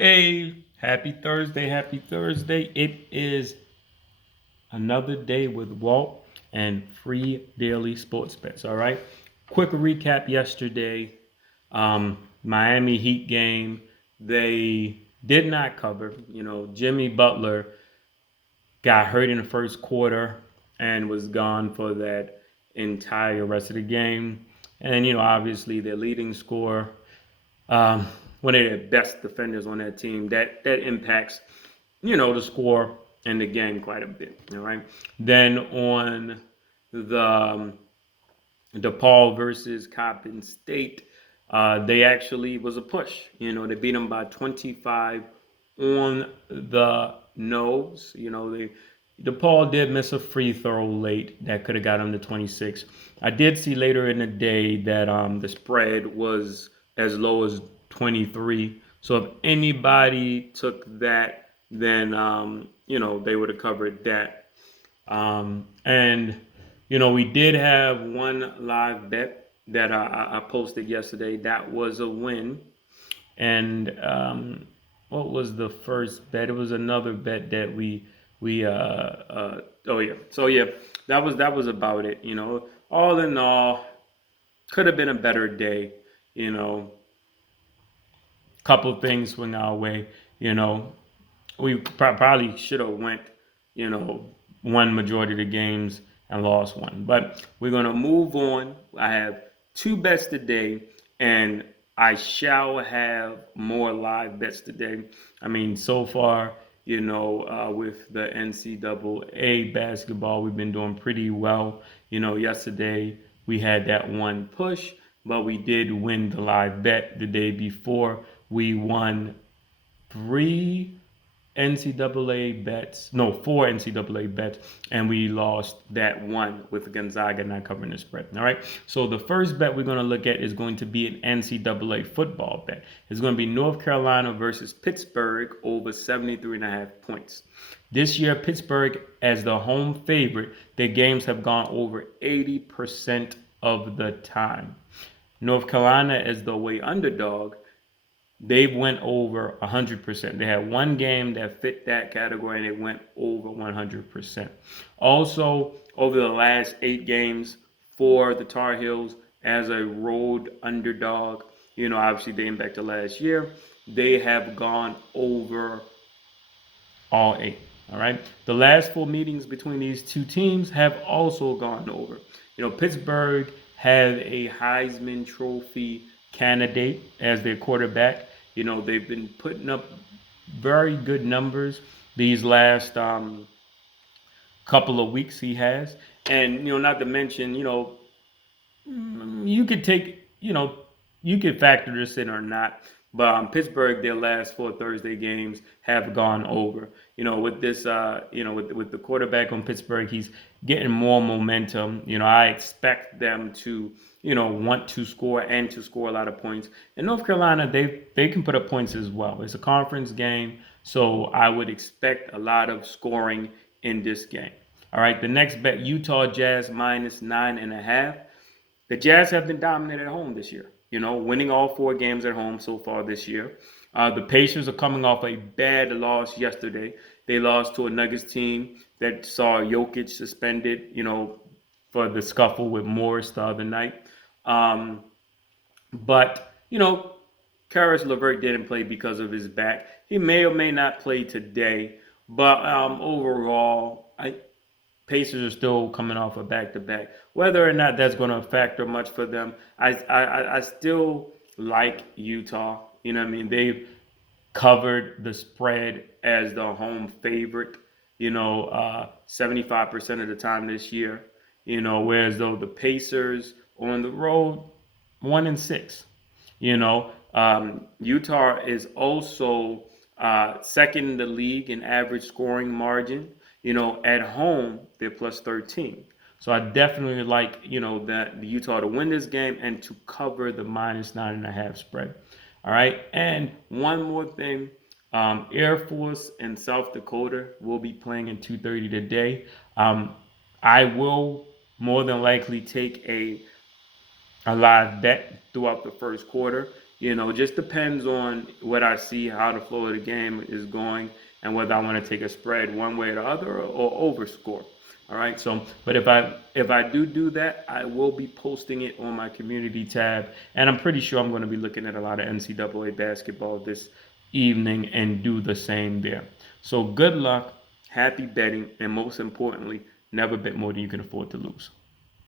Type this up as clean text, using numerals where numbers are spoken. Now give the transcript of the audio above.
Hey, happy Thursday, happy Thursday. It is another day with Walt and free daily sports bets. All right. Quick recap yesterday. Miami Heat game. They did not cover. Jimmy Butler got hurt in the first quarter and was gone for that entire rest of the game. And, obviously their leading scorer, um, one of the best defenders on that team, that impacts, the score and the game quite a bit. All right. Then on the Depaul versus Coppin State, they actually was a push. They beat them by 25 on the nose. DePaul did miss a free throw late that could have got them to 26. I did see later in the day that the spread was as low as 23. So if anybody took that, then they would have covered that. And we did have one live bet that I posted yesterday. That was a win. And what was the first bet? It was another bet that we oh yeah. So yeah, that was about it. All in all, could have been a better day. You know, Couple things went our way. You know, we probably should have went. Won majority of the games and lost one. But we're gonna move on. I have two bets today, and I shall have more live bets today. I mean, so far, with the NCAA basketball, we've been doing pretty well. Yesterday we had that one push, but we did win the live bet the day before. We won three NCAA bets, no, four NCAA bets, and we lost that one with Gonzaga not covering the spread. All right. So the first bet we're going to look at is going to be an NCAA football bet. It's going to be North Carolina versus Pittsburgh over 73.5 points. This year, Pittsburgh, as the home favorite, their games have gone over 80% of the time. North Carolina, as the away underdog, they went over 100%. They had one game that fit that category and it went over 100%. Also, over the last 8 games for the Tar Heels as a road underdog, obviously dating back to last year, they have gone over all 8. All right. The last 4 meetings between these two teams have also gone over. Pittsburgh had a Heisman Trophy candidate as their quarterback. They've been putting up very good numbers these last couple of weeks he has. And, not to mention, you could take, you could factor this in or not. But Pittsburgh, their last 4 Thursday games have gone over. With this, with the quarterback on Pittsburgh, he's getting more momentum. I expect them to, want to score and to score a lot of points. In North Carolina, they can put up points as well. It's a conference game, so I would expect a lot of scoring in this game. All right, the next bet: Utah Jazz minus 9.5. The Jazz have been dominant at home this year, winning all 4 games at home so far this year. The Pacers are coming off a bad loss yesterday. They lost to a Nuggets team that saw Jokic suspended, for the scuffle with Morris the other night. But, Karis LeVert didn't play because of his back. He may or may not play today. But overall, Pacers are still coming off a back-to-back. Whether or not that's going to factor much for them, I still like Utah. You know what I mean? They've covered the spread as the home favorite, 75% of the time this year. Whereas though the Pacers on the road, 1-6. Utah is also second in the league in average scoring margin. At home, they're plus 13. So I definitely like, that the Utah to win this game and to cover the minus 9.5 spread. All right. And one more thing. Air Force and South Dakota will be playing in 2:30 today. I will more than likely take a live bet throughout the first quarter. Just depends on what I see, how the flow of the game is going, and whether I want to take a spread one way or the other or overscore. All right. So, but if I do that, I will be posting it on my community tab, and I'm pretty sure I'm going to be looking at a lot of NCAA basketball this evening and do the same there. So good luck, happy betting, and most importantly, never bet more than you can afford to lose.